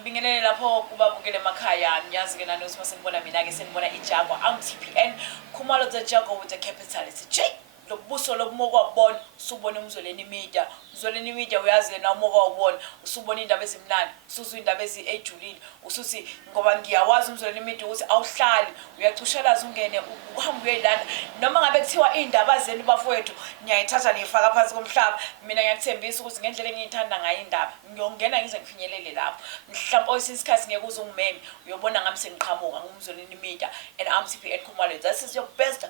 Ngibingelele lapho kubabukele emakhaya niyazi ke nani ukuthi senibona mina ke senibona iJaguar TPN Khumalo the Jaguar with the capital it's J lobuso lobumoka wabona usubona umzoleni media umzoleni media uyazi na umoka wabona usubona indaba ezimnandi usuzwa indaba ejulile usuthi ngoba ngiyawazi umzoleni media ukuthi awuhlali uyacushalaza ungene uhamba uyelanda noma ngabe kuthiwa indaba zenu bafowethu ngiyayithatha niyifaka phansi komhlaba mina ngiyakuthembisa ukuthi ngendlela engiyithanda ngayo indaba ngiyongena ngize ngifinyelele lapho mhlawumbe isikhathi ngiyekuza ungimeme uyobona ngami sengiqhamuka ngumzoleni media and TPN Khumalo this is your best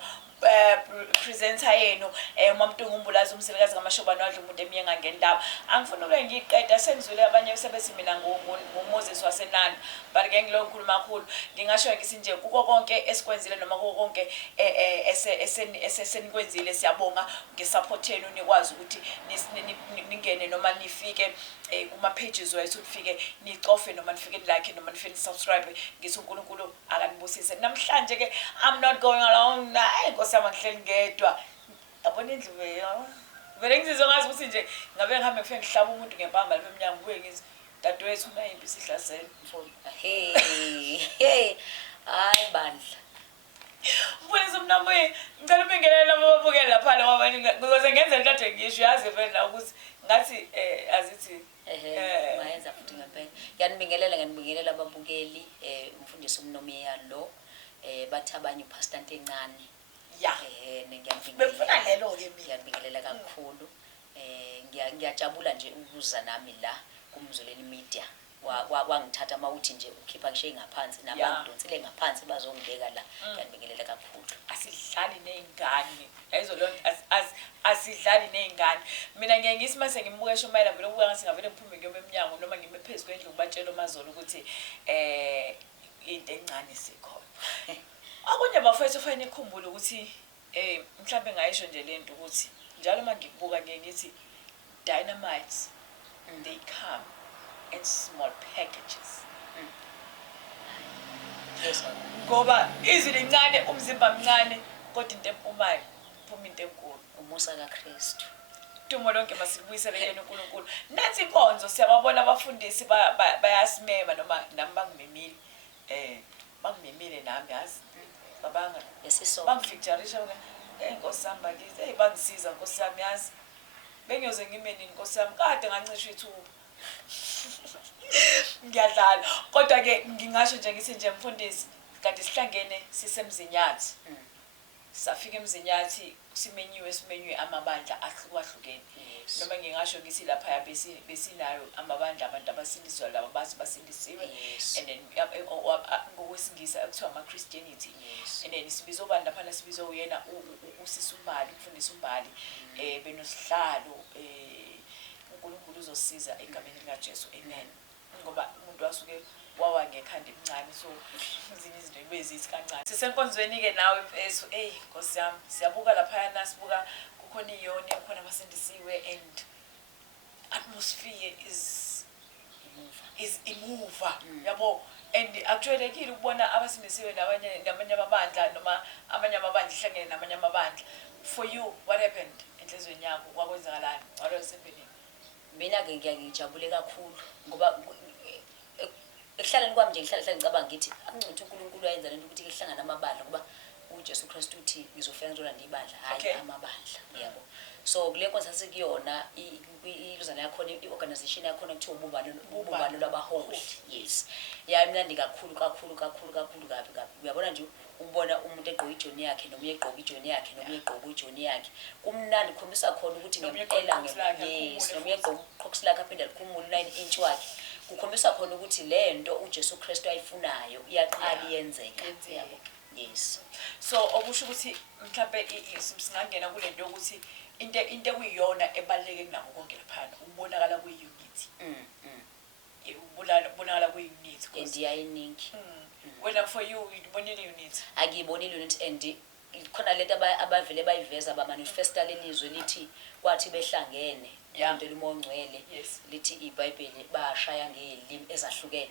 presenter yenu uMamtungu Mbulazi umselekazi kaMashobane wadla umuntu emiyenga ngendaba angifuna ube ngiqeda senzule abanye sebethi mina ngoMoses wasenani but ke ngilo ngikhuluma kakhulu ngingasho ngithi nje kuko konke esikwenzile noma kuko konke esenikwenzile siyabonga ngesupport yenu nikwazi ukuthi ningene noma nifike kuma pages wethu nifike nicofe noma nifike like noma nifike subscribe ngithi uNkulunkulu akanibusise namhlanje ke I'm not going alone hayi nkosiyami ngihleli ngedwa yabona indlu vele ngizizwa ngazi ukuthi nje ngabe ngihambe ngifike ngihlaba umuntu ngempamba lapha eminyango kuye ngithi dadewethu unayimpi sihlasela mfowethu hey hayi bandla mfowethu umnamoyi ngicela ubingelele labo babukele lapha ngoba ngoze ngenze into ngisho yazi vele ukuthi ngathi azithi mayenza futhi ngempela ngiyanibingelela ababukeli umfundisi uMnomiya lo bathi abanye uPastor Ntencane ya befuna lelo ke mina ngiyabingelela kakhulu ngiyajabula nje ukuza nami la kumzoleni media wangithatha mawuthi nje ukhipha ngishe ngaphansi nabangidonsele ngaphansi bazongibeka la ngiyabingelela kakhulu asidlali nezingane ayizolona asidlali nezingane mina ngeke ngithi mase ngimbuka eShomayela vele ukubuka ngathi ngavele ngiphume ngiyome eminyango noma ngime phezulu kwendlu kubatshela uMazolo ukuthi into encane sikhona akunye bafethu ufane ikhumbule ukuthi mhlawumbe ngayisho nje lento ukuthi njalo mangikubuka ngeke ngithi dynamites they come in small packages yes ngoba izwi lincane umzimba mncane kodwa into empumayo phuma into enkulu umusa kaKristu dumo lonke masikubuyisele uNkulunkulu nansi inkonzo siyababona abafundisi bayasimema noma nami bangimemile bangimemile nami yazi babanga lesiso bangifeatureisha Nkosi yami bakithi bangisiza Nkosi yami yazi bengiyoze ngime nini Nkosi yami kade ngancisha ithuba ngiyadlala kodwa ke ngingasho nje ngithi nje mfundisi kanti sihlangene sisemzinyathi safika emzinyathi simenywe amabandla ahlukahlukene noma ngingasho ngithi lapha besinayo amabandla abantu abasindiswa laba bathi basindisiwe and then ngokwesingisa ekuthiwa ama Christianity and then sibizo bani lapha sibizo uyena usisi umbali umfundisi umbali benosihlalo uNkulunkulu uzosiza egameni likaJesu amen ngoba umuntu wasuke wawa ngekhanda emncane so izinto izinto bezithi kancane sisenkonzweni ke nawe mfethu Nkosi yami siyabuka lapha nasibuka kukhona iyoni kukhona abasindisiwe and atmosphere is imova yabo and actually ukubona abasindisiwe namanye amabandla noma amanye amabandla ihlangene namanye amabandla for you what happened enhlizweni yakho kwakwenzakalani what was happening mina ke ngiyajabule kakhulu ngoba ekuhlaleni kwami nje ngihlala ngicabanga ngithi akuncithe uNkulunkulu ayenza lento ukuthi ihlangana amabandla ngoba uJesu Kristu uthi ngizofika ngithola ndibandla hayi amabandla yabo so kule nkonzo sasikuyona iluzana yakho iorganization yakho kuthiwa ubumbano lwabaholi yes yamnandi kakhulu kabi uyabona nje ubona umuntu egqoka ijoni yakhe noma egqoka ijoni yakhe noma egqoka ijoni yakhe kumnandi khombisa khona ukuthi ngempela yes noma egqoka uqhoksi lakhe aphinde likhumule 9 inch wakhe kukhombisa khona ukuthi lento uJesu Kristu ayifunayo iyaqala iyenzeka yabo yes so okusho ukuthi mhlawumbe singangena kule nto ukuthi into ekuyiyona ebaleke kunakho konke lapha ubonakala kuyunity ubonakala kuyunity ndiyayiningi wena for you ubonile unity akuyibonile unity and khona lento abavele bayiveza bamanifesta lelizwe lithi kwathi behlangene into elimongcwele lithi iBhayibheli bashaya ngelimi ezahlukene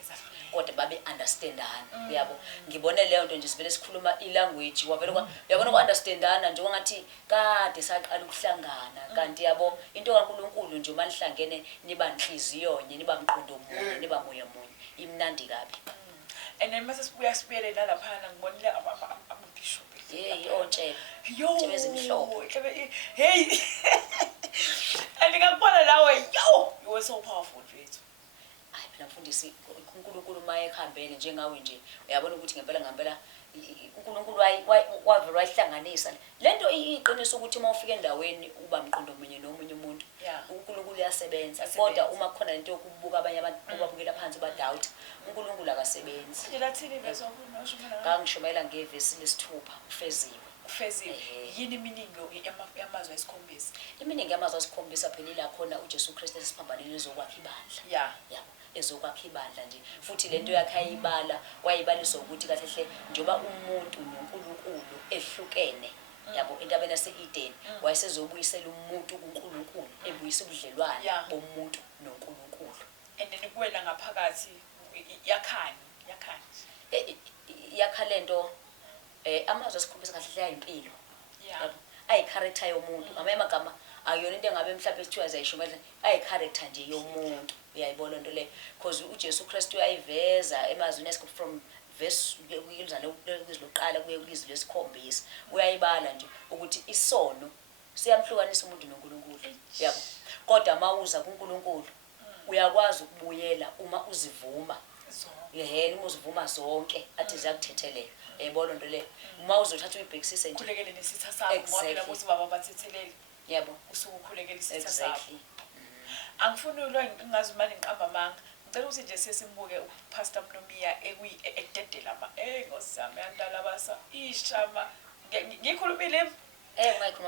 kodwa babe understandana uyabo ngibone leyo nto nje sivele sikhuluma ilanguage wavele uyabona ku-understandana nje ngathi kade saqala ukuhlangana kanti yabo into kaNkulunkulu nje uma lihlangene niba inhliziyo nye niba mqondo munye niba moya munye imnandi kabi. And then mase sibuya sibuyele nalaphana ngibonile amabishop ontshela hey andingakubona lawe you were so powerful mfethu. Hayi phela mfundisi uNkulunkulu maye ekhambene njengawe nje uyabona ukuthi ngempela uNkulunkulu wavela wayihlanganisa lento iqiniso ukuthi uma ufika endaweni uba mqondo munye nomunye umuntu uNkulunkulu uyasebenza kodwa uma kukhona lento yokubuka abanye abantu babukela phansi badoubt uNkulunkulu akasebenzi. Nje lathini verse wakhona ngangishumayela ngevesi lesithupha ufeziwe yini iminingi yamazwi esikhombisa. Iminingi yamazwi esikhombisa phela ila khona uJesu Kristu esiphambanile ezokwakha ibandla ezokwakha ibandla nje futhi lento yakhe ayibala wayibalisa ukuthi kahle njengoba umuntu noNkulunkulu ehlukene yabo entabeni yase-Eden wayesezobuyisela umuntu kuNkulunkulu ebuyisa ubudlelwane bomuntu noNkulunkulu. And then kuwela ngaphakathi yakhani yakha lento amazwi esikhombisa kahle ayimpilo ayicharacter yomuntu amanye amagama ayona into engabe mhlawumbe sithiwa zayishumela ayicharacter nje yomuntu uyayibona into le because uJesu Kristu uyayiveza emazwini esikho from verse kuyilizana lokuqala kuye kulizwi lesikhombisa uyayibala nje ukuthi isono siyamhlukanisa umuntu noNkulunkulu yabo kodwa mawuza kuNkulunkulu uyakwazi ukubuyela uma uzivuma yena uzivuma zonke athi ziyakuthethelela yayibona into le uma uzothatha uyibhekisise nje khulekele nesitha sakho ngoba ukuthi baba bathethelele yabo usukukhulekela isitha sakho. Angifuni ngazi manje ngiqamba amanga ngicela ukuthi nje sesimbuke uPastor Mnomiya ekuyededela ngosami yandala basa ishama ngikhulumile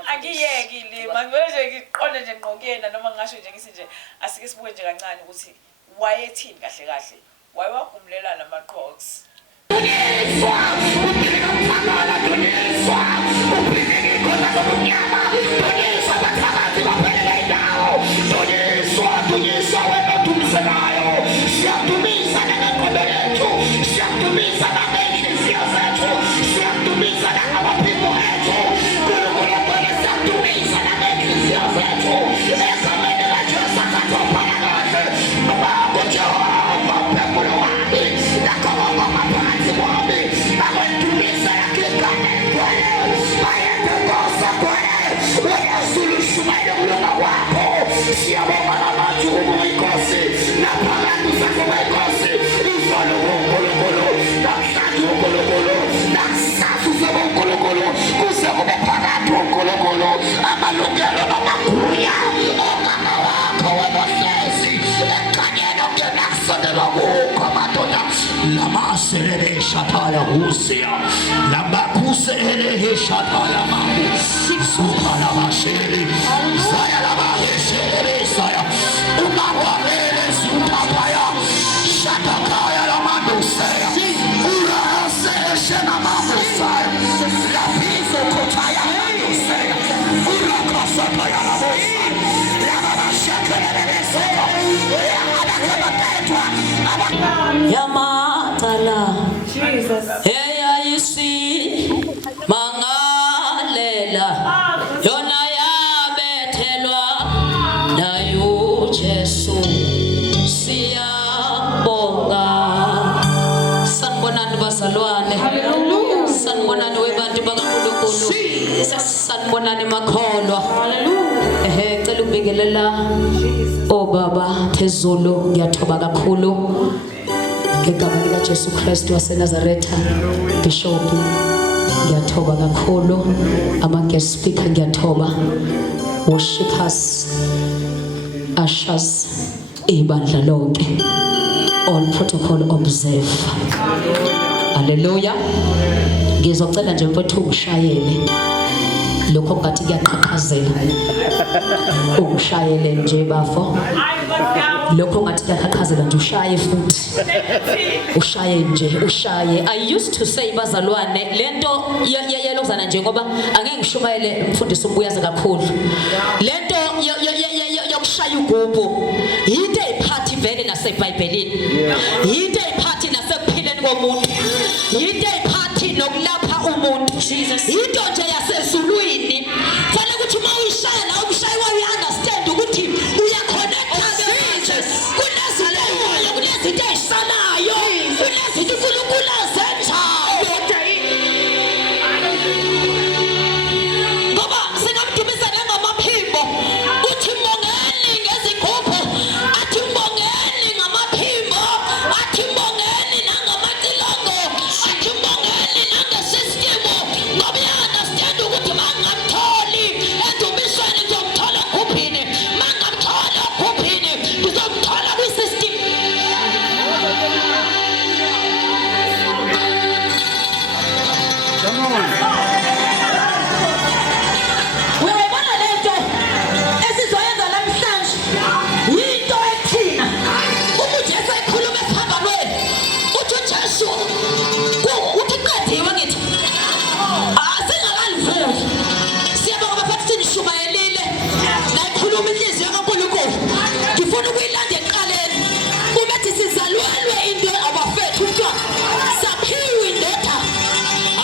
angiyeki lima nje ngiqonde nje ngqokuyena noma ngasho nje ngithi nje asike sibuke nje kancane ukuthi wayethini kahle wayewagumulela namaqox. Lamasere shataya husia lambakuse ele shataya mahu supala masere saya labasere saya umawale supapaya shatakaya lamadusaya urase shena mamusaya lapiso kotaya madusaya urakasataya labosaya labashakele soko Yamatala eyayisi mangalela yona yabethelwa nayo Jesu siyabonga. Sanibonani bazalwane, sanibonani webantu bakaNkulunkulu, sanibonani makholwa. Cela ukubingelela obaba phezulu, ngiyathoba kakhulu ngegama lika Jesu Kristu waseNazaretha. Bishop ngiyathoba kakhulu, ama guest speaker ngiyathoba, worshipers, ushers, ibandla lonke, all protocol observe. Hallelujah. Ngizocela nje mfowethu ungishayele lokho ngathi kuyaqhaqhazela ukushayele nje bafo lokho ngathi kuyaqhaqhazela nje ushaye futhi ushaye nje ushaye. I used to say bazalwane lento yelokuzana nje ngoba angeke ngishumayele umfundisi umbuyaza kakhulu lento yokushaya ugubu into eyiphathi vele naseBhayibhelini into eyiphathi nasekuphileni komuntu into eyiphathi nokulapha umuntu into nje yasezulwini fanele ukuthi uma uyishaya la umshayi wayo uyaunderstand ukuthi uyaconnecta kunezinto ey'shalayo kunezinto uNkulunkulu azenzayo ngoba singamdumisa nangamaphimbo uthi mbongeni ngezigubhu athi mbongeni ngamaphimbo athi mbongeni nangamacilongo athi mbongeni nangesistimu ngoba uya-understand ukuthi mangamtholi endumisweni ngizomthola ekhuphini mangamthola ekhuphini ngizomthola kwisystem. Uyayibona lento esizoyenza namhlanje yinto ethina uma uJesu ekhuluma esiphambanweni uthi uJesu uthi qediwe ngithi singakalivuli siyabonga bafethu sinishumayelile nayikhuluma inhliziyo kaNkulunkulu ngifuna ukuyilanda ekuqaleni umethi sizalwelwe into abafethu kuthiwa saphiwe indoda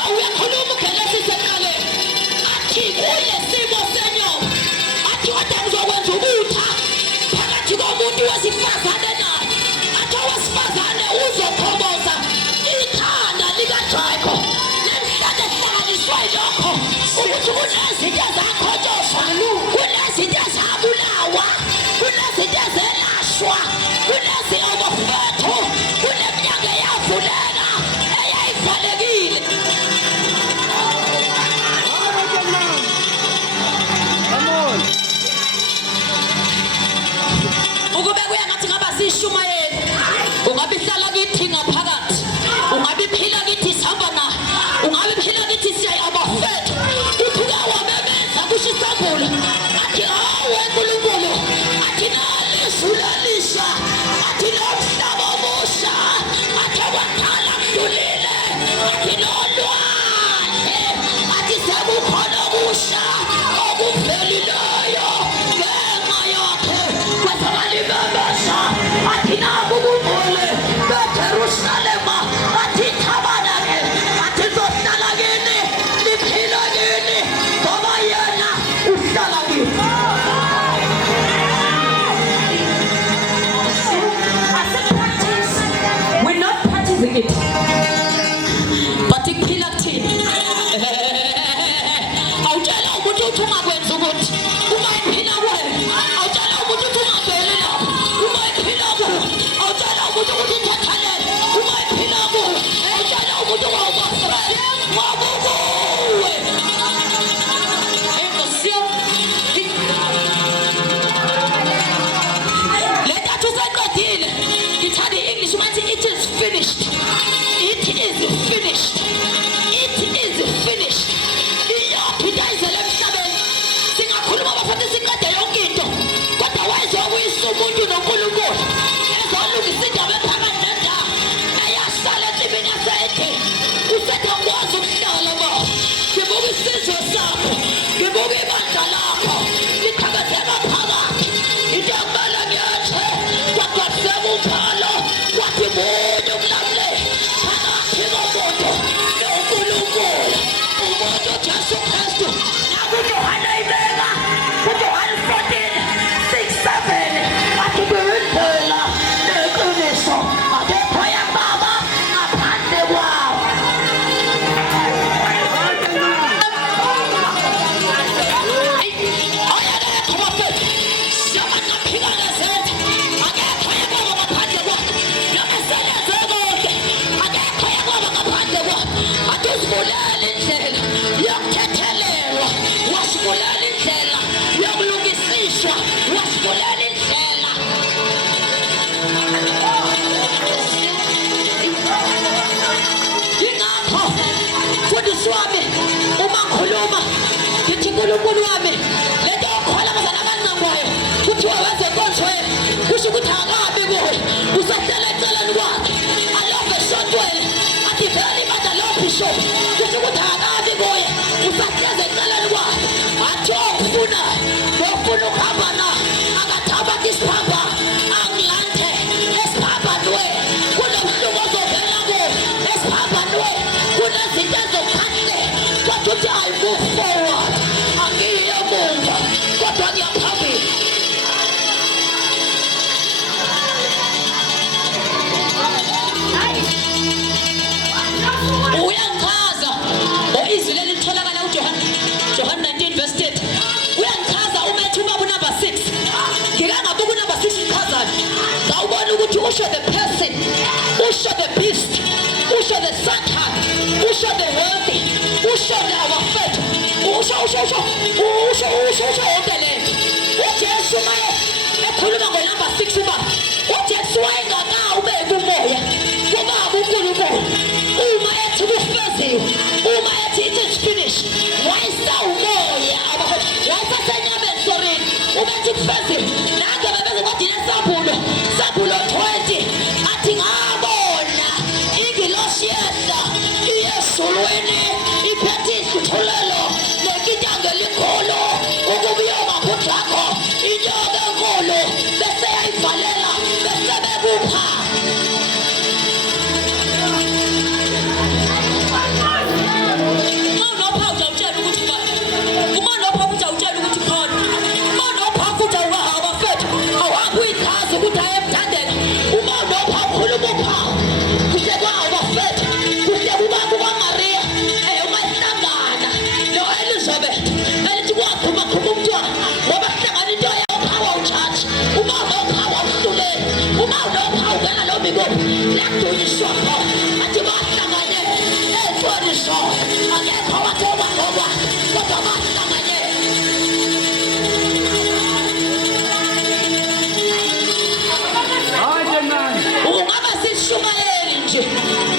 awuyakhuluma ugelesi seqaleni athi kuye simo senyoka athi kodwa ngizokwenza ubutha phakathi komuntu wesifazane naye athi owesifazane uzophomoza ikhanda likaJakobo nemhlanje ehlanganiswe lokho ukuthi kunezinto ezakhotshoswa kunezinto ezabulawa kunezinto ezelashwa kuneziyobofethu kuneminyango eyavuleka eyayivalekile. Ukube kuya ngathi ngaba sishumayeli ungabe ihlala kithi ngaphakathi ungabe iphila kithi sihamba na ungabe iphila kithi siya abafethu uthi uyawamemenza kusho isambula athi hawe Nkulunkulu athi nalisha athi nomhlaba omusha athi wakhala kudlulile athi nolwandle athi sekukhona okusha okuvelileyo ngenxa yakhe kwezakalibebesha athi naku kubule beJerusalema athi thabanake athi zohlala kini liphila kini ngoba yena uhlala kini. We're not practicing it. But iphila kuthini? Awutshela umuntu uthi ungakwenza ukuthi uma iphila kuwe awutshela umuntu uthi ungaveli lapho uma iphila kuwe awutshela umuntu ukuthi ithathalele uma iphila kuwe awutshela umuntu wawubafrele wabukuwe le ntathu useqedile ngithanda i-English bathi it is finished. It is finished. It is finished. Iyaphi into ayizele emhlabeni singakhuluma bafana siqede yonke into kodwa wayezokuyisa umuntu noNkulunkulu ezolungisa indaba ephakathi nendawo eyasala ensimini yasethi usethi angikwazi ukuhlala ma ngibuka isizwe sakho ngibuka ibandla lakho liqhakazeka phakathi into yokumele ngiyenze kodwa sekuphalo kwathi munye ukulamle phakathi komuntu noNkulunkulu umuntu uJesu Kristu nakuJohane ibeka kuJohane 14:6-7 athi kuyiphela neqiniso akekho yababa ngaphandle kwawo. Ayakekho bafethu siyama naphika ngezethe akekho yababa ngaphandle kwawo noma selenze ukuhamba na akathabatha isiphamba angilande esiphambanwe kunobuhlungu ozovela bo esiphambanwe kunezinto ezokhanile kodwa uthi I move forward angiye emuva kodwa ngiya phambili. Uyangichaza izwi leli litholakala uJohana 19 verse 30. Uyangichaza uMatthew baba number 6. Ngike ngabuka number 6 ichazani. Ngawubona ukuthi usho the person, usho the beast, usho the Satan, usho the wealthy, usho the our faith. Usho yonke lento. uJesu maye ekhuluma ngo-number 6 uba uJesu wayengakawu ubeka umoya kubaba uNkulunkulu. Uma ethi kufeziwe, uma ethi it is finished, wayesawumoya wayesasenyameni sorini. Uma ethi kufeziwe nanke bebeze kwadini esambulo 20 athi ngabona ingilosi yehla iyezulwini iphethe isithulelo nekitanga elikhulu ukubuya ngakho inyoka enkulu bese yayivalela bese bekupha.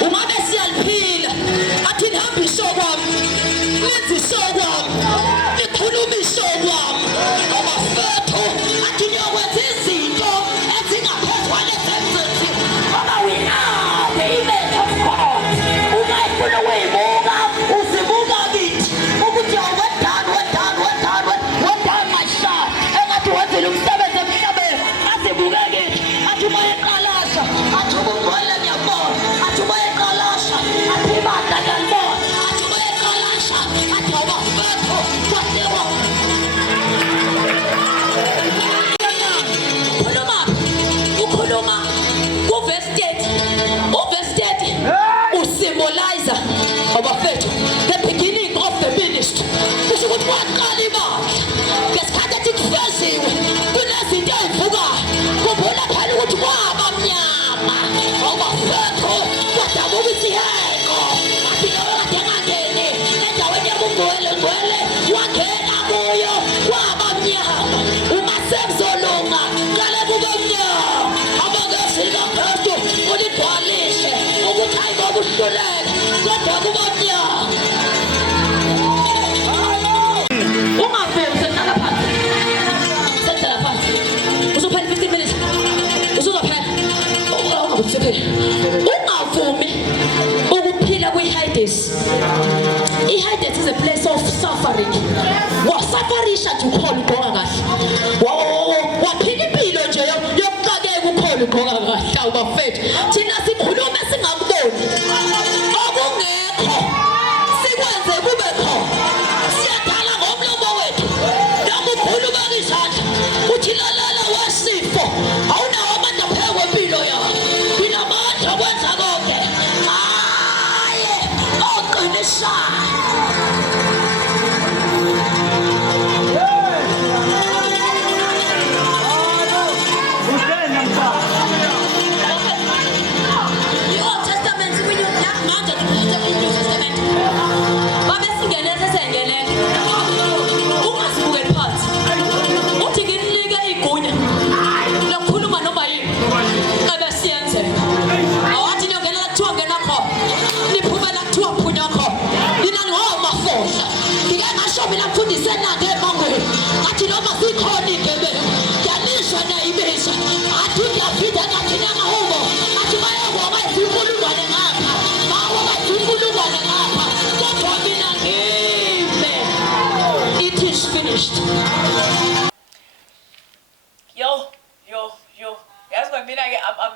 Ungabe siyaliphila athi nihambise okwami nenzise okwami nikhulumise okwami abafethu athi niyokwenza izinto ezingaphezu kwalezenzithi ngoba wena the image of God ungayifuna ukuyibuka uzibuka kithi ukuthi wedone my son engathi wenzile umsebenzi emhlabeni azibuke kithi athi uma eqalasha athi ubungcwele ngiyabona athi uma eqalasha athi ibandla ngiyalibona athi uma eqalasha athi abafethu kwasiwa ukhuluma kuverse 30 uverse 30 usymbolize abafethu the beginning of the ministry kusho ukuthi waqala ibandla ngesikhathi ethi kufeziwe kunezinto ezivukayo khumbula phela ukuthi kwabamnyama abafethu kwadabuka isiheko athi loyo kade engangeni endaweni yabungcwele wangena kuyo kwabamnyama uma sekuzolunga qale kube mnyama amangesi likaKristu uligcwalishe ukuthi hayi ngoba uhluleka kodwa kuba mnyama. Ungaveli usehlala phansi uzophela 15 minutes usuzophela ungavumi ukuphila kwi-Hades. I-Hades is a place of suffering. Wasafarisha nje ukhona ugqoka kahle waphila impilo nje yokuqakeka ukhona ugqoka kahle awubafethu thina sikhulume singakuboni okungekho sikwenze kube khona siyadala ngomlomo wethu noma ukhuluma izandla uthi lalela wesifo awunawo amandla phela kwempilo yakho inamandla kwenza konke hayi oqinisayo.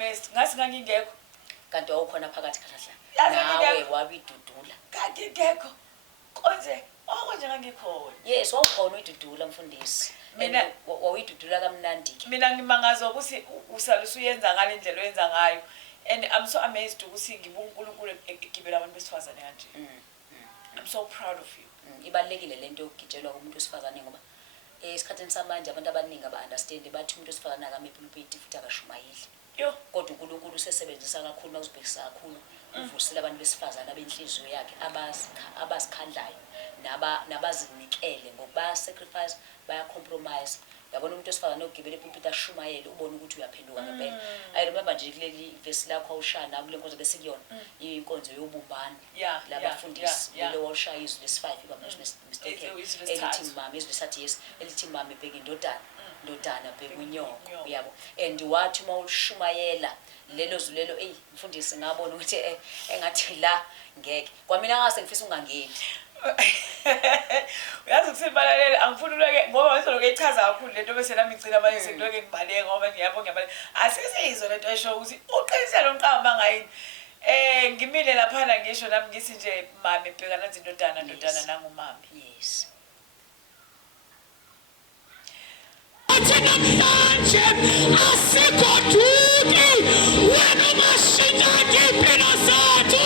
amazed ngathi ngangingekho kanti wawukhona phakathi Yazi kahlahla nawe ngingekho. wabidudula kanti ngekho konje okonje ngangikhona yes wawukhona uyidudula mfundisi Mina- and wawuyidudula kamnandi-ke mina ngimangaza ukuthi usalusa uyenza ngale ndlela oyenza ngayo and I'm so amazed ukuthi ngibuNkulunkulu egibela abantu besifazane kanje I'm so proud of you ibalulekile lento yokugitshelwa kumuntu wesifazane ngoba esikhathini samanje abantu abaningi aba-understand bathi umuntu wesifazane akamepulpiti futhi akashumayeli yo kodwa uNkulunkulu usesebenzisa kakhulu makuzobhekisa kakhulu uvusile abantu besifazane abenhliziyo yakhe abazikhandlayo nabazinikele ngoba baya-sacrifice baya-compromise yabona umuntu wesifazane ogibela epulpiti ashumayele ubone ukuthi uyaphenduka ngempela I remember nje kuleli vesi lakho awushana kule nkonzo besikuyona inkonzo yobumbano labafundisi lelo wawushaya izwi lesi-5 if I'm not mistaken elithi mama izwi lesathi yes elithi mama ibheka indodana bheka unyoko yabo and wathi uma ulishumayela lelo zwi lelo mfundisi ngabona ukuthi engathi la ngeke kwamina ngase ngifisa ungangeni uyazi ukusibalalele angifuni uloke ngoba ngizoke ichaza kakhulu lento bese nami ngicina manje sekuloke ngibaleka ngoba ngiyabonga asisizwe lento esho ukuthi uqinisele umqamba ngayini ngimile laphana ngisho nami ngithi nje mama ebheka nathi indodana nangumama yes namhlanje asikoduki wena mashinda ngempilo zethu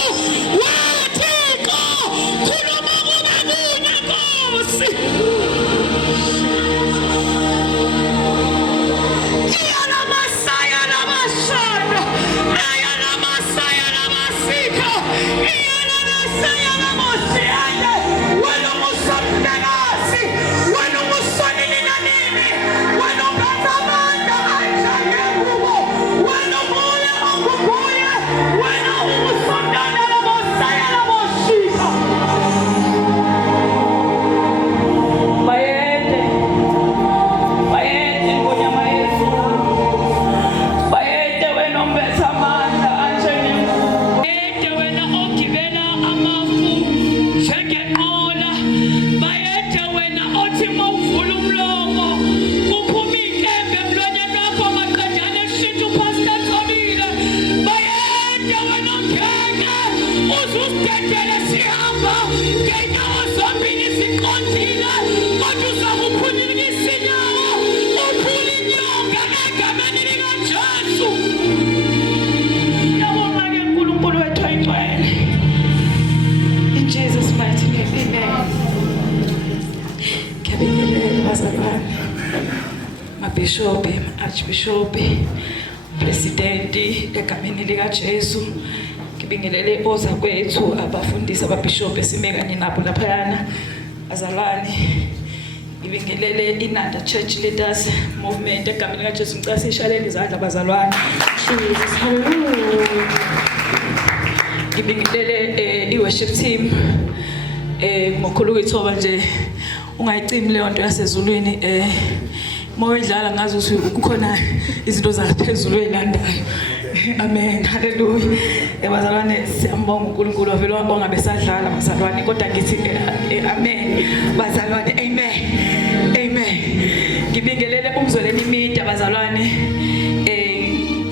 wathixo khuluma kube kunye Nkosi iyala masaya namashana iyala masaya namasiko iyala masaya namosiyane wena musabnagazi wena musonini nini wena ukatamanda kanjani kubo wena moya okubuye wena umusondana namosaya namosiko bayede ngonyama yezulu bayede wena ombetha amandla anjengemvula Bayede wena ogibela amafu njengenqola bayede wena othi mawuvula umlomo kuphuma inkembe emlonyeni wakho maqedane shit upastor Thobile bayede wena ongeke uzusitethele sihamba ngeenyawo zombili siqondile kodwa uzakuphunyukisa inyawo uphule inyonga egameni likaJesu. Yabonga-ke uNkulunkulu wethu ayingcwele. In Jesus mighty name, amen. Ngiyabingelela bazalwane, mabhishobhi, archbishophi, presidenti egameni likaJesu. Ngibingelele ozakwethu abafundisi ababhishobhi esime kanye nabo laphayana. Bazalwane, ngibingelele iNanda Church Leaders Movement egameni likaJesu. Ngicela sishalele izandla bazalwane. Jesus, hallelujah. Ngibingelele i-worship team ngokhulu kwithoba nje ungayicimi leyo nto yasezulwini moyidlala ngazi ukuthi kukhona izinto zaphezulu ezilandayo. Amen, hallelujah. Bazalwane siyambonga uNkulunkulu wavele wabonga besadlala bazalwane kodwa ngithi amen bazalwane, amen. Ngibingelele umzoleni media bazalwane,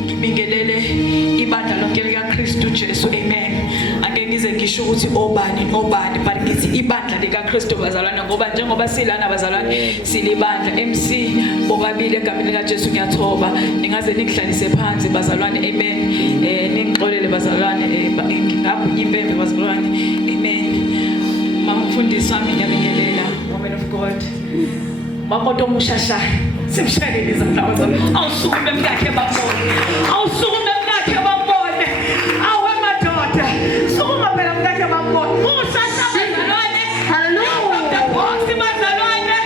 ngibingelele ibandla lonke likaKristu Jesu, amen. Ake ngize ngisho ukuthi obani but ngithi ibandla likaKristu bazalwane ngoba njengoba silana bazalwane silibandla MC bobabili egameni likaJesu. Ngiyathoba ningaze ningihlalise phansi bazalwane, amen. Ningixolele bazalwane ngingaphi impembe bazalwane, amen. Mama mfundisi wami ngiyabingelela, woman of God. Makoto mushasha simshayele izandla bazalwane. Awusukume mkakhe babone, awusukume mkakhe babone, awe madoda sukuma phela mkakhe babone. Mushasha bazalwane, hallelujah. The box bazalwane,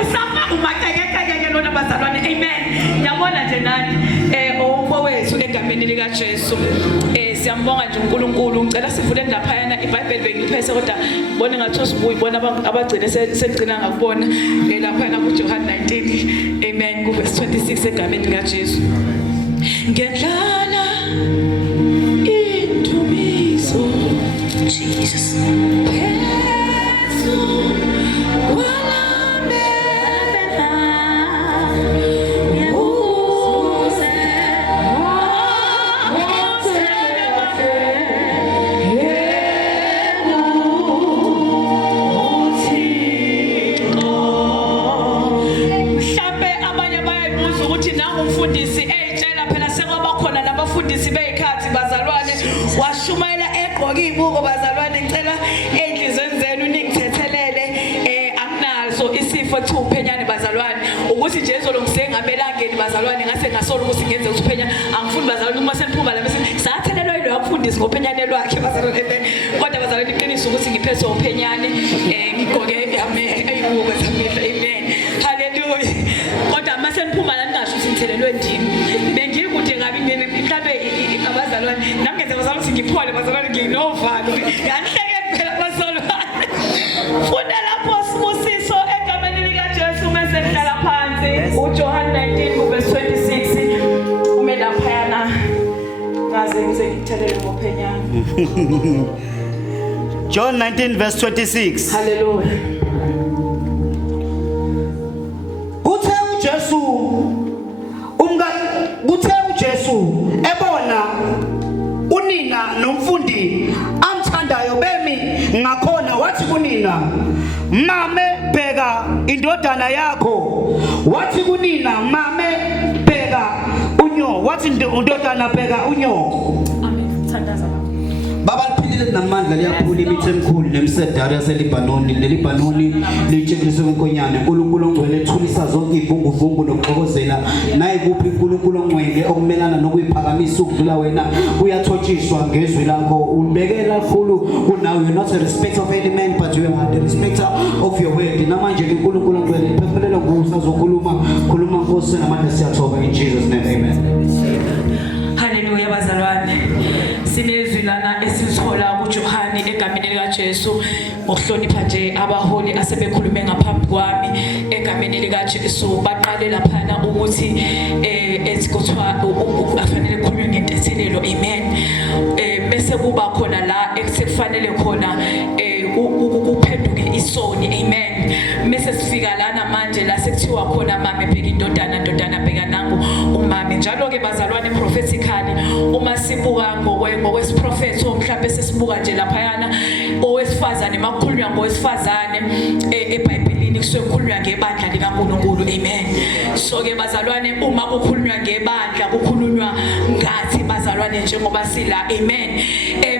usapha umakeke lona bazalwane, amen. Yabona nje nani owethu egameni likaJesu. Siyambonga nje uNkulunkulu. Ngicela sivule ndaphayana iBhayibheli bengiliphese kodwa bona ngathi usibuyibona abagcine segcina ngakubona laphayana kuJohn 19, amen, kuverse 26 egameni likaJesu. Ngendlala indumiso Jesus Yesu walambela uze umfundisi eyitshela phela sekwabakhona nabafundisi beyikhathi bazalwane washumayela egqoka ibuko bazalwane ngicela enhlizweni zenu ningithethelele akunazo isifo ethiwa uphenyane bazalwane ukuthi nje ezolongise ngabelangeni bazalwane ngase ngasola ukuthi ngenze uphenyane angifuni bazalwane uma seniphuma la bese sathelelwa yilo yakufundisa ngophenyane lwakhe bazalwane kodwa bazalwane iqiniso ukuthi ngiphethe uphenyane ngigqoke ibuko zamehlo amen hallelujah kodwa uma seniphuma la ningasho ukuthi ngithelelwe ndimi bengikude kabi mhlambe abazalwane nami ngenza bazalwane ukuthi ngiphole bazalwane nginovalo yanhleke phela bazalwane funda lapho sibusiso egameni likaJesu mase hlala phansi uJohn 19 verse 26 ume laphayana ngaze ngize ngithelele ngophenyana John 19 verse 26. hallelujah Kuthe uJesu ebona unina nomfundi amthandayo bemi ngakhona wathi kunina mame bheka indodana yakho wathi kunina mame bheka unyo wathi indodana bheka unyo amen thandaza Baba liphilile namandla liyakhula imithi emikhulu nemsedari yaseLibanoni leLibanoni litshengiswe kwenkonyane uNkulunkulu ongcwele ethulisa zonke ivunguvungu nokuxokozela naye kuphi uNkulunkulu ongcwele okumelana nokuyiphakamisa ukudlula wena uyathotshiswa ngezwi lakho ubekela khulu kunawe you're not a respecter of any man but you are the respecter of your word namanje uNkulunkulu ongcwele iphefumulelo ngusa khuluma Nkosi namandla siyathoba in Jesus name amen. hallelujah bazalwane sinezwi lana esithola kuJohani egameni likaJesu ngokuhlonipha nje abaholi asebekhulume ngaphambi kwami egameni likaJesu baqale laphana ukuthi esikuthiwa afanele kukhulunywe ngentethelelo amen bese kuba khona la ekufanele khona kuphenduke isoni amen mase sifika lana manje la sekuthiwa khona mame bheka indodana bheka nangu umame njalo ke bazalwane prophetically uma sibuka ngokwesiprofethi mhlawumbe sesibuka nje laphayana owesifazane makukhulunywa ngowesifazane eBhayibhelini kusekhulunywa ngebandla likaNkulunkulu amen so ke bazalwane uma kukhulunywa ngebandla kukhulunywa ngathi bazalwane njengoba sila amen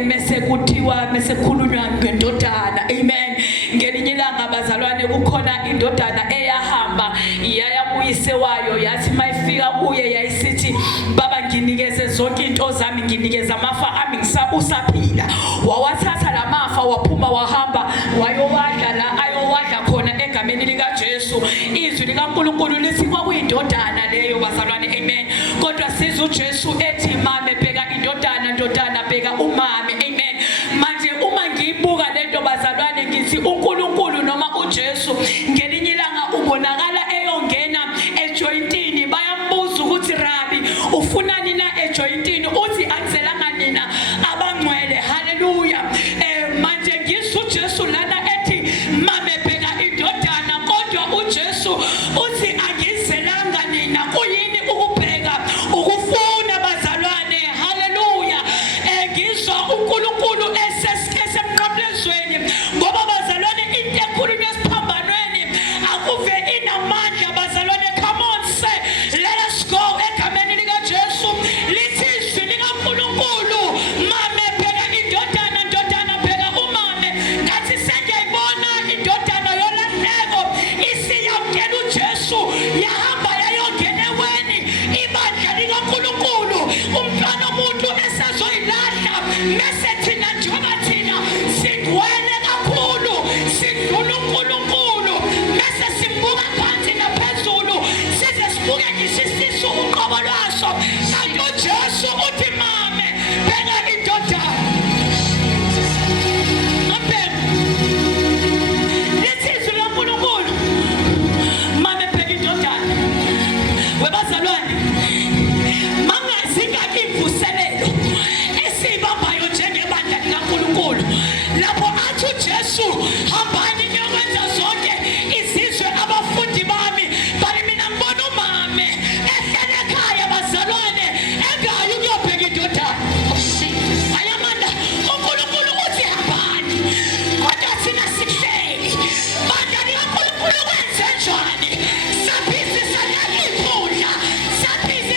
mase kukhulunywa ngendodana amen ngelinye ilanga bazalwane kukhona indodana eyahamba yaya kuyise wayo yathi mayifika kuye yayisithi baba nginikeze zonke into zami nginikeza amafa ami usaphila wawathatha lamafa waphuma wahamba wayowadla la ayowadla khona egameni likaJesu izwi likaNkulunkulu lithi kwakuyindodana leyo bazalwane amen kodwa siza uJesu ethi mame bheka indodana bheka umame amen manje uma ngiyibuka lento bazalwane ngithi uNkulunkulu noma uJesu ngelinye ilanga ubonakala eyongena ejointini bayambuza ukuthi Rabi ufunani na ejointini uthi akuzelanga nina abangcwele haleluya manje ngisu Jesu lana ethi mame bheka indodana kodwa uJesu uthi angizelanga nina kuyini ukubheka ukufuna bazalwane haleluya ngizwa uNkulunkulu esemqablezweni ngoba bazalwane into ekhulunywa esiphambanweni akuve inamandla bazalwane come on say let us go egameni likaJesu lithi izwi likaNkulunkulu mame bheka indodana bheka umame ngathi sengiyayibona indodana yolahleko isiyamkela uJesu yahamba yayongena eweni ibandla likaNkulunkulu umntwana umuntu esazoyilahla mase thina njengoba thina sigwele kakhulu sidlula uNkulunkulu mase simbuka phansi naphezulu size sibuke ngisisiso uqobo lwaso kanti uJesu uthi mame bheka indodana lithi izwi likaNkulunkulu mame bheka indodana webazalwane mangazingaki imvuselelo esibambayo njengebandla likaNkulunkulu lapho athi uJesu hambani niyokwenza zonke izizwe abafundi bami bali mina ngibona umame ehlele ekhaya bazalwane engayi ukuyobheka indodana ayamanda uNkulunkulu uthi hambani kodwa thina sikuhleli bandla likaNkulunkulu kwenze njani sabhizi salala iphundla sabhizi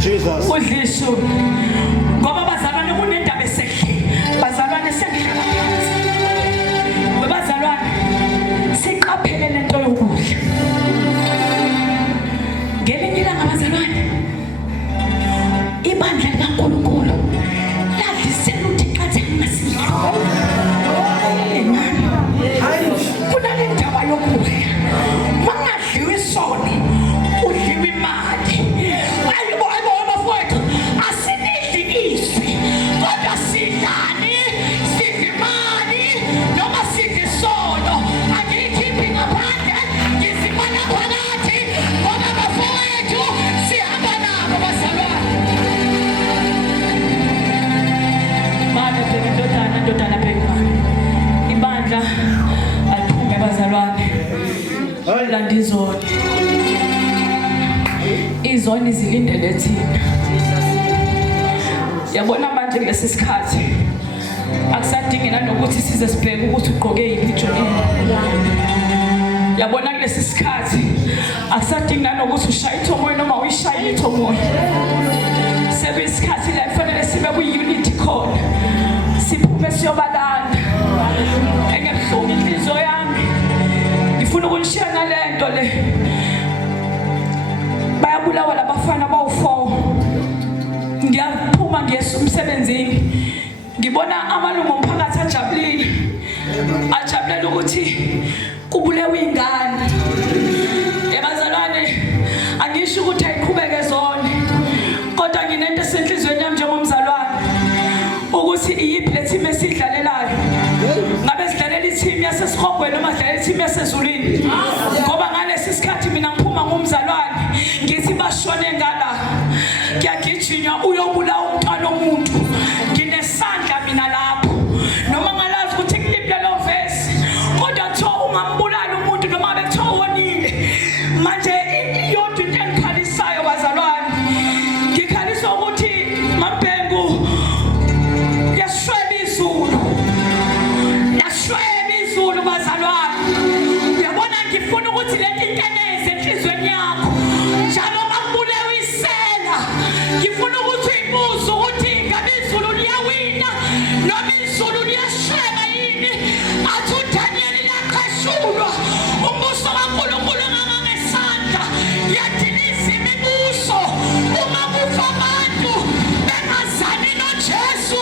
Jesus. udlisho ngoba bazalwane kunendaba esehle bazalwane sengihlala phansi bazalwane siqaphele lento yokudla ngelinye ilanga bazalwane ibandla likaNkulunkulu ladlisela uthi qathi ngasidla kunale ndaba yokudla mangadliwa isona udliwa imali ayibo bafowethu asinidli izwi kodwa sidlani sidla imali noma sidla isono angiyikhiphi ngaphandle ngizibona phakathi ngoba bafowethu sihamba nabo bazalwane manje bheka indodana bheka ibandla aliphume bazalwane landa izoni zilindele thina yabona manje kulesi sikhathi akusadingi nanokuthi size sibheke ukuthi ugqoke yiphi ijoni yabona kulesi sikhathi akusadingi nanokuthi ushaye ithomoya noma uyishaye ithomoya sebeyisikhathi la kufanele sibe kwi-unity khona siphume siyobalanda engebuhlungu inhliziyo yami ngifuna ukunishiya nalento le bayabulawa labafana bawu4 ngiyaphuma ngiyesa umsebenzini ngibona amalungu omphakathi ajabulela ukuthi kubulewe ingane yabazalwane angisho ukuthi ayiqhubeke zone kodwa nginento esenhlizweni yami njengomzalwane ukuthi iyiphi le team esidlalelayo ngabe sidlalela i-team yasesihogweni noma sidlalela i-team yasezulwini ngoba ngalesi sikhathi mina ngiphuma ngumzalwane ngithi bashone ngala ngiyagijinywa uyobulawa umntwana omuntu nginesandla mina lapho noma ngalazi ukuthi kuliphi lo vesi kodwa kuthiwa ungambulala umuntu noma bekuthiwa wonile manje iyodwa into engikhalisayo bazalwane ngikhalisa ukuthi Mabhengu yashweba izulu bazalwane uyabona ngifuna ukuthi lento inkeneze enhlizweni yakho njalo makubulewe isela ngifuna ukuthi uyibuze ukuthi ngabe izulu liyawina noma izulu liyashweba yini athi uDaniel laqashulwa umbuso kaNkulunkulu ngangesandla yadilisa imibuso uma kufa abantu bengazani noJesu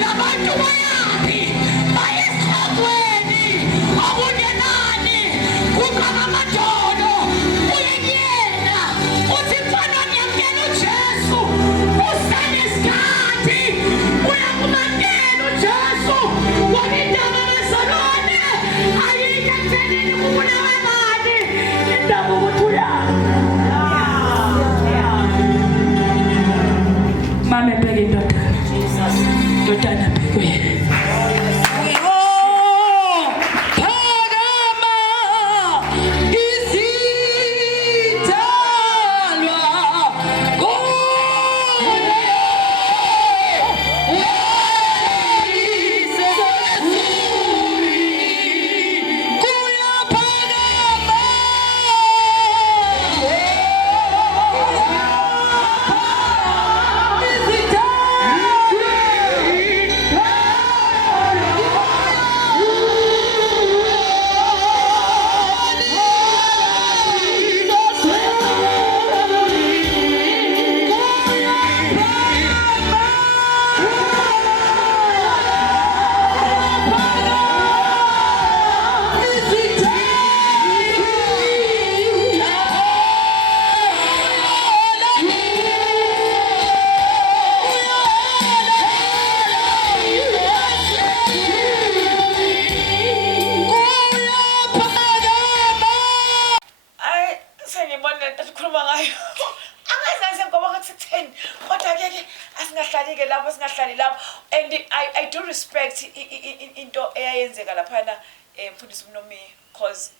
labantu bayaphi bayesogweni akunyenani kuqala amadolo uyena uthi mfana ngiyamkela uJesu usanesikhathi uyakumamkela uJesu wabindaba bezalwane ayike ekuthenini kubulewe ngani indaba ukuthi mame bheke indodana bheke and I do respect into eyayenzeka laphana mfundisi uMnomi cause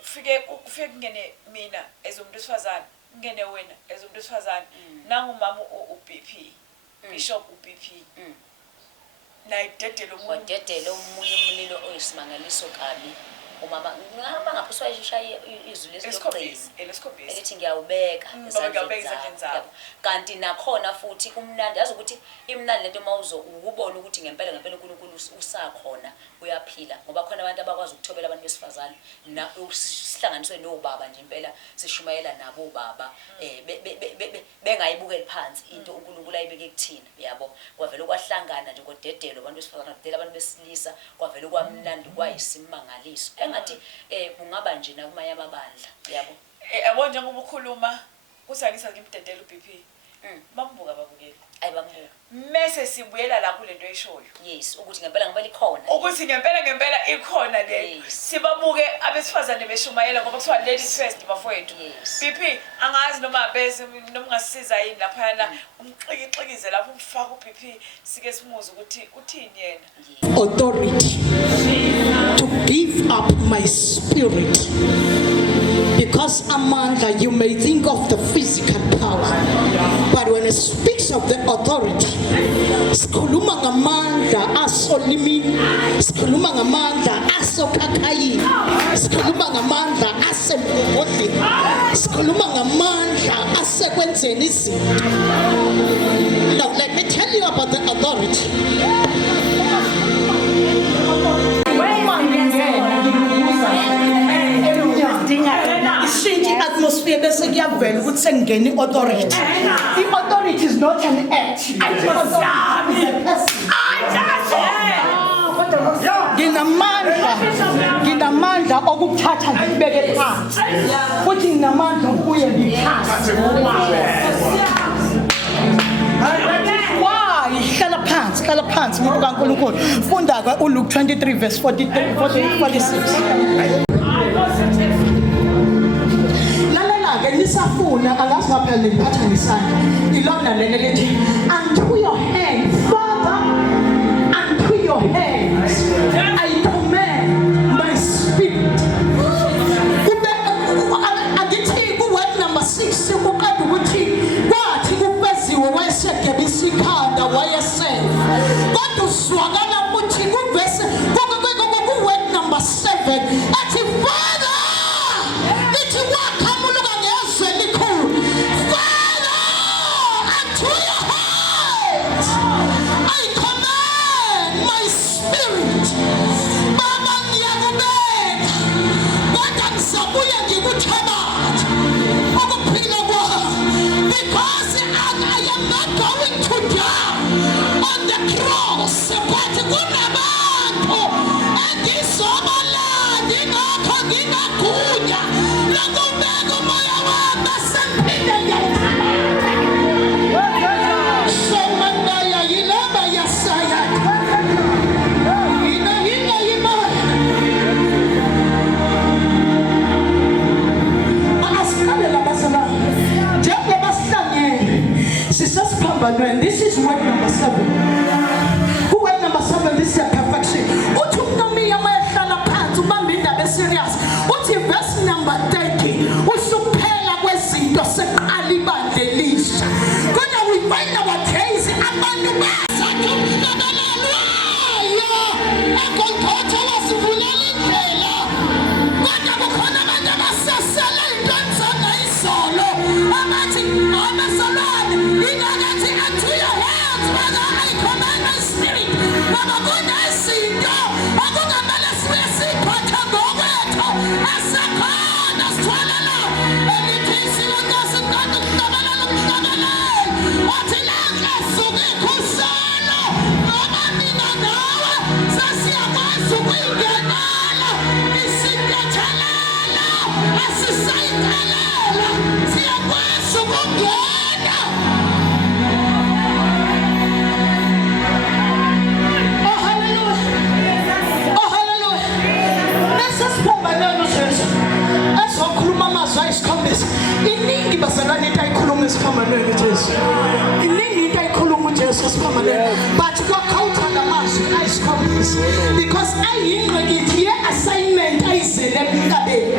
ufike kungene mina ezomuntu wesifazane ngene wena ezomuntu wesifazane nangu mama uBP Bishop uBP nayidedela umuntu wadedela umunye umlilo oyisimangaliso kabi umama ngihamba ngapho ushaye izwi lesikhombisa elesikhombisa elithi ngiyawubeka ngiyawubeka ezandleni ezandleni zakho. zakho. Kanti nakhona futhi kumnandi yazi ukuthi imnandi lento mawuzo ukubona ukuthi ngempela uNkulunkulu usakhona uyaphila ngoba khona abantu abakwazi ukuthobela abantu besifazane na sihlanganiswe nobaba nje impela sishumayela nabo baba bengayibukeli phansi into uNkulunkulu ayibeke kuthina yabo kwavela kwahlangana nje kodedelo abantu besifazane kodedelo abantu besilisa kwavela kwamnandi kwayisimangaliso engathi kungaba nje nakumanye amabandla yabo yabo njengoba ukhuluma kusanisa ngimdedela uBP bambuka babukeli ayibambuka mase sibuyela la kulento eshoyo yes ukuthi ngempela ngempela ikhona ukuthi ngempela ikhona le sibabuke abesifazane beshumayela ngoba kuthiwa ladies first bafowethu BP angazi noma bese noma ungasiza yini lapha yana umxikixikize lapho umfaka uBP sike simuze ukuthi uthini yena authority to give up my spirit. Because Amanda, you may think of the physical power, but when it speaks of the authority, sikhuluma ngamandla asolimi, sikhuluma ngamandla asokakayi, sikhuluma ngamandla asembokoti, sikhuluma ngamandla asekwenzeni izinto. Now let me tell you about the authority. Ishintshe atmosphere bese kuyavela ukuthi sengena authority. The authority is not an act. It's a person. Nginamandla okuthatha ngibeke phansi. Futhi nginamandla ukuye ngiphansi. Hlala phansi umuntu kaNkulunkulu. Funda ke uLuke 23 verse 43 46. Nisafuna angazi ngaphela ngiphatha ngisandla ilona lena lithi unto your hands Father unto your hands I command my spirit. Angithi ku-word number 6 kuqeda ukuthi kwathi kufeziwe wayesegebe isikhanda wayesefa kodwa uzwakala ukuthi kuvese ku-word number 7 athi Father lithi wakhamuluka and this is word number 7. Word number 7, this is a perfection. Serious. Verse number 30. Usuphela kwezinto seqalibandelisha. Kodwa we find nowadays abantu basathungabalelwa. Ekonkhotha wasivulela indlela. Kodwa kukhona abantu abasasela into enzanga izolo. Abathi abasalwane ingakathi unto your hands Father I command my spirit. Baba kunezinto okungamele sibe siphatha ngokwethu asakhona sithwalela elithi lonke singakuqabalela wathi langa suke khusana noma mina nawe sasiyakwazi ukuyingenela isingethelela asisayingelela siyakwazi ukungena. Ezokhuluma amazwi ayisikhombisa iningi bazalwane into ayikhuluma esiphambanweni uJesu iningi into ayikhuluma uJesu esiphambanweni but kwakhawutha lamazwi ayisikhombisa because ayingqikithi ye-assignment ayizele emhlabeni.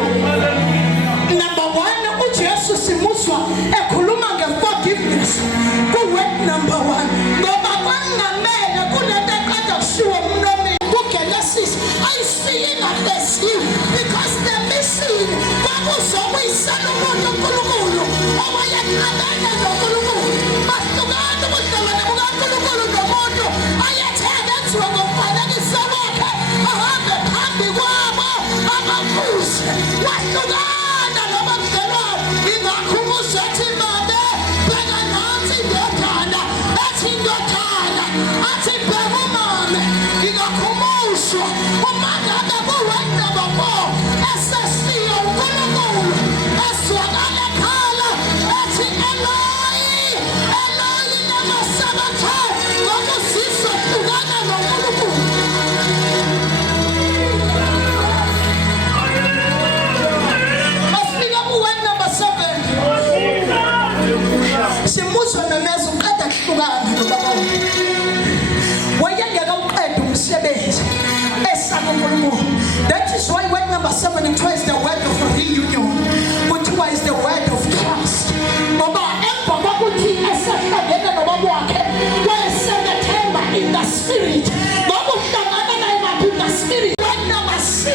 Number 1 uJesu simuzwa ekhuluma nge-forgiveness ku-word number 1 ngoba kwangamele kulento eqeda kushiwo mnomeni kuGenesis ayisiye ingafesiwe That is why word number 7 is the word of reunion, which is the word of trust. In the spirit. In the spirit. Word number 6.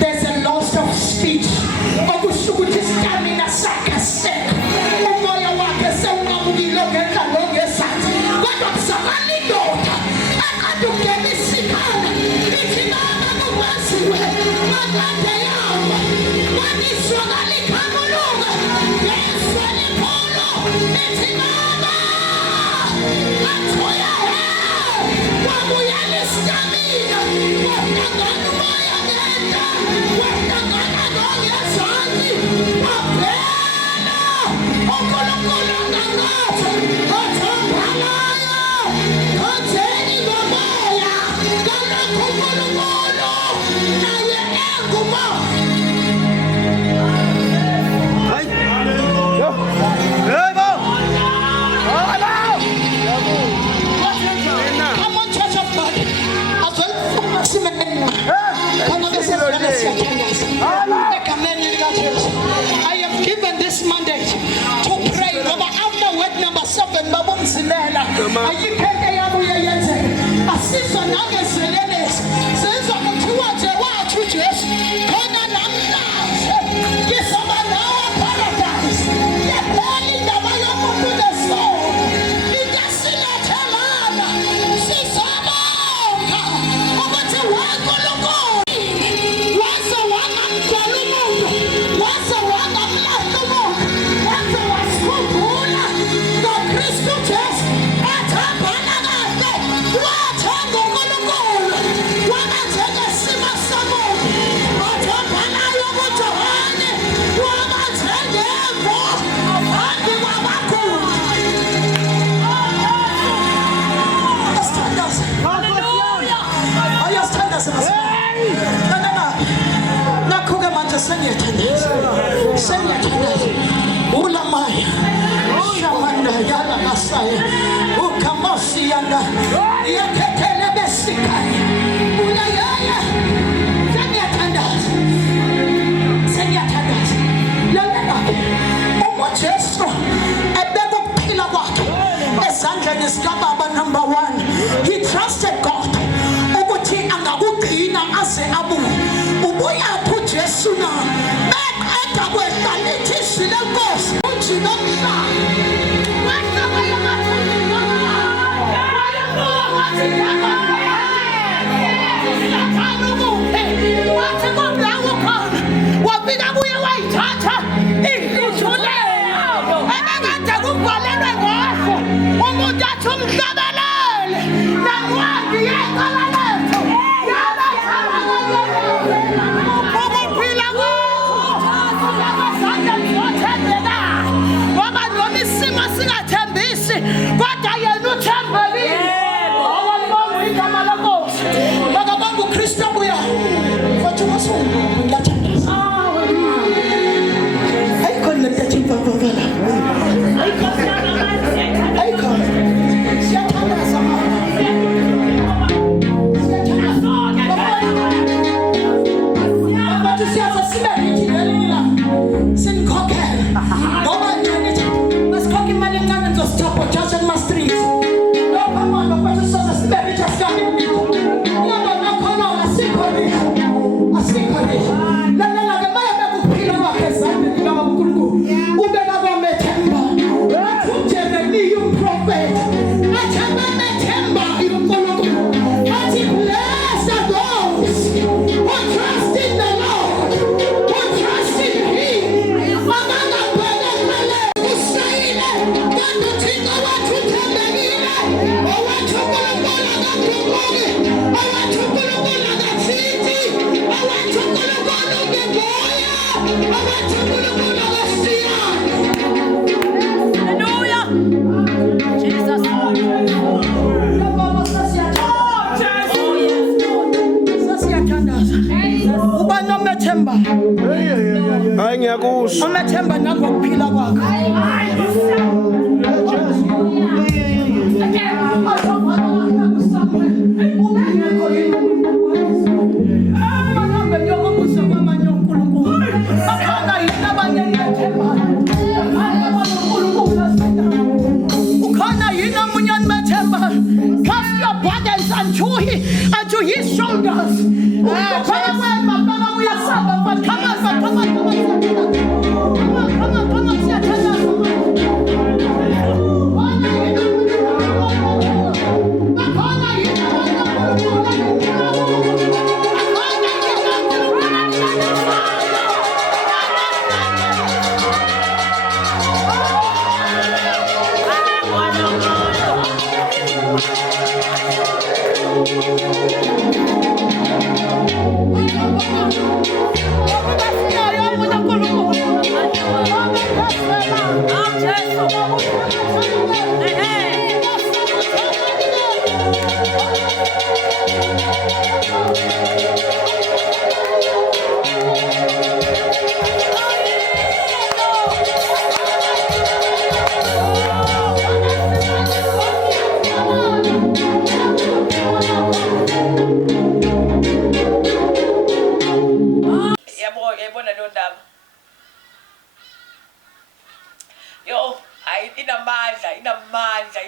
There's a loss of speech. I am given this mandate to pray after word number 7. Number 1, he trusted God. Gabalele, nangwadi yeqala lethu. Ukuphila kwakho ngothembeka. Ngoba noma isimo singathembisi, kodwa yena uthembekile. Awalibonga igama lenkosi. Bakabonga uKristu buya. Futhi wasungu ngilathandaza. Ayikhona lento ethi mvavavela. Ayikhona. Siyathandaza mama. Hayi ngiyakusho. Umethemba nangokuphila kwakho. Cast your burdens unto his shoulders.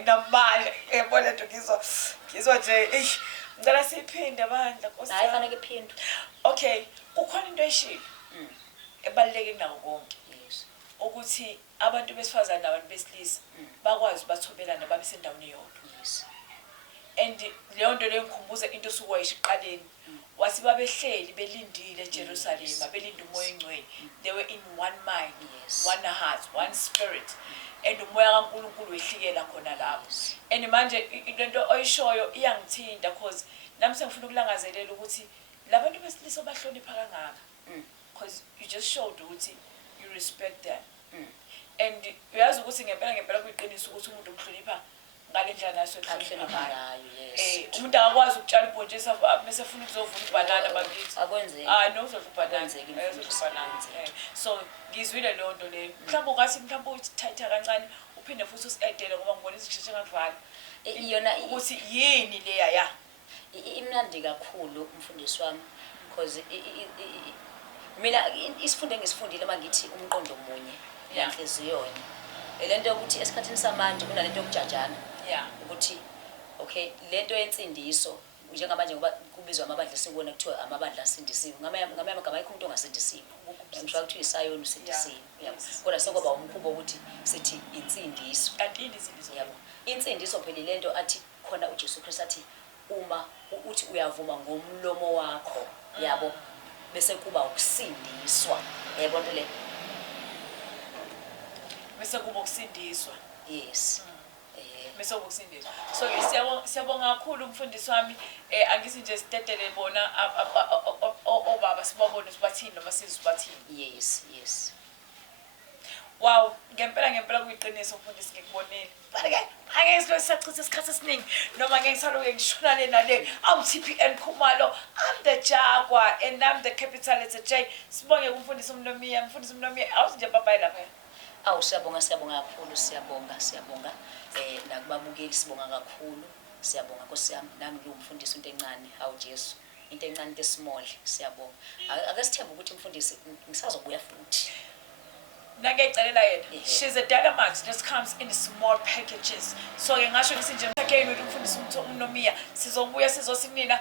inamandla yabona nto ngizwa nje ngicela siphinde bandla hayi fanele iphindwe. Okay, kukhona into eshilo ebaluleke kunako konke ukuthi abantu besifazana nabantu besilisa bakwazi bathobelana babe sendaweni yodwa. And leyo nto leyo ngikhumbuza into osuke wayishiqaleni wasi babehleli belindile eJerusalem belinda umoya engcwele. They were in one mind, one heart, one spirit. And umoya kaNkulunkulu wehlikela khona lapho. And manje into oyishoyo iyangithinta because nami sengifuna ukulangazelela ukuthi labantu besilisa bahlonipha kangaka. Because you just showed ukuthi you respect them. And uyazi ukuthi ngempela kuyiqiniso ukuthi umuntu umhlonipha ngalendlela naso ehlonipha ngayo. Umuntu akwazi ukutshala ibhontshisi bese ufuna ukuzovuna ibanana bakithi. Akwenzeki. No uzovuna ibanana. So ngizwile leyo nto leyo. Mhlawumbe ungathi mhlawumbe uyithatha kancane uphinde futhi usi-edele ngoba ngibona izisheshe ngakuvali. Iyona ukuthi yini leya ya. Imnandi kakhulu umfundisi wami because mina isifundo engisifundile mangithi umqondo munye nenhliziyo yonke. Lento ukuthi esikhathini samanje kunalento yokujajana. Ukuthi okay lento yensindiso njengamanje ngoba kubizwa amabandla sikubona kuthiwa amabandla asindisiwe ngamanye amagama ayikho umuntu ongasindisiwe ngisho ukuthi isayoni usindisiwe yabo kodwa sekwaba umkhubo ukuthi sithi insindiso kanti insindiso yabo insindiso phela lento athi khona uJesu Kristu athi uma uthi uyavuma ngomlomo wakho yabo bese kuba ukusindiswa yabo nto le bese kuba ukusindiswa yes bese ukusindisa. So siyabonga kakhulu umfundisi wami angithi nje sidedele bona obaba sibabone sibathini noma sizibathini. Yes. Wow, ngempela kuyiqiniso umfundisi ngikubonile. But again, angeke sisachitha isikhathi esiningi noma ngeke ngisaloke ngishona le nale. I'm TPN Khumalo, I'm the Jaguar and I'm the capital letter J. Sibonge kumfundisi uMnomiya, awuthi nje bye lapha. Awu siyabonga kakhulu siyabonga nakubabukeli sibonga kakhulu siyabonga Nkosi yami nami ngiyumfundisi into encane awu Jesu into encane into small siyabonga ake sithembe ukuthi umfundisi ngisazobuya futhi. Nangeyicelela yena. She's a dynamite that comes in small packages. So ngingasho ngithi nje mthakeni ukuthi umfundisi uMnomiya sizobuya sizosinina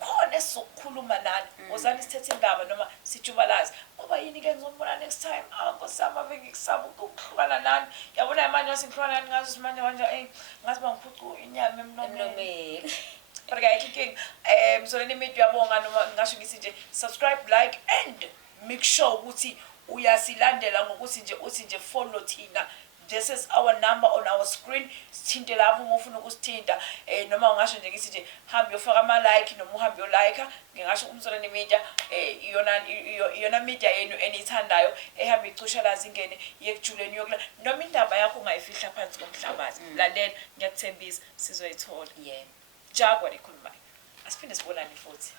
khona esizokhuluma nani. Wozani sithethe indaba noma sijubalaze. Ngoba yini ke ngizobona next time. Nkosi yami ave ngikusaba ukuhlukana nani. Yabona manje ngihlukana nani ngazi manje ngazi bangiphucu inyama emnomeni. But guys, thinking mzoleni media yabonga noma ngisho ngithi nje subscribe, like and make sure ukuthi uyasilandela ngokuthi nje uthi nje follow thina. This is our number on our screen. Sithinte lapho uma ufuna ukusithinta noma ungasho nje ngithi nje hamba uyofaka ama like noma uhambe uyolike. Ngingasho umzoleni media iyona media yenu enithandayo ehamba icushalazi ingene yekujuleni yokla noma indaba yakho ungayifihla phansi komhlabathi. Lalela ngiyakuthembisa sizoyithola. Yeah. Jaguar ikhulumayo. Asiphinde sibonane futhi.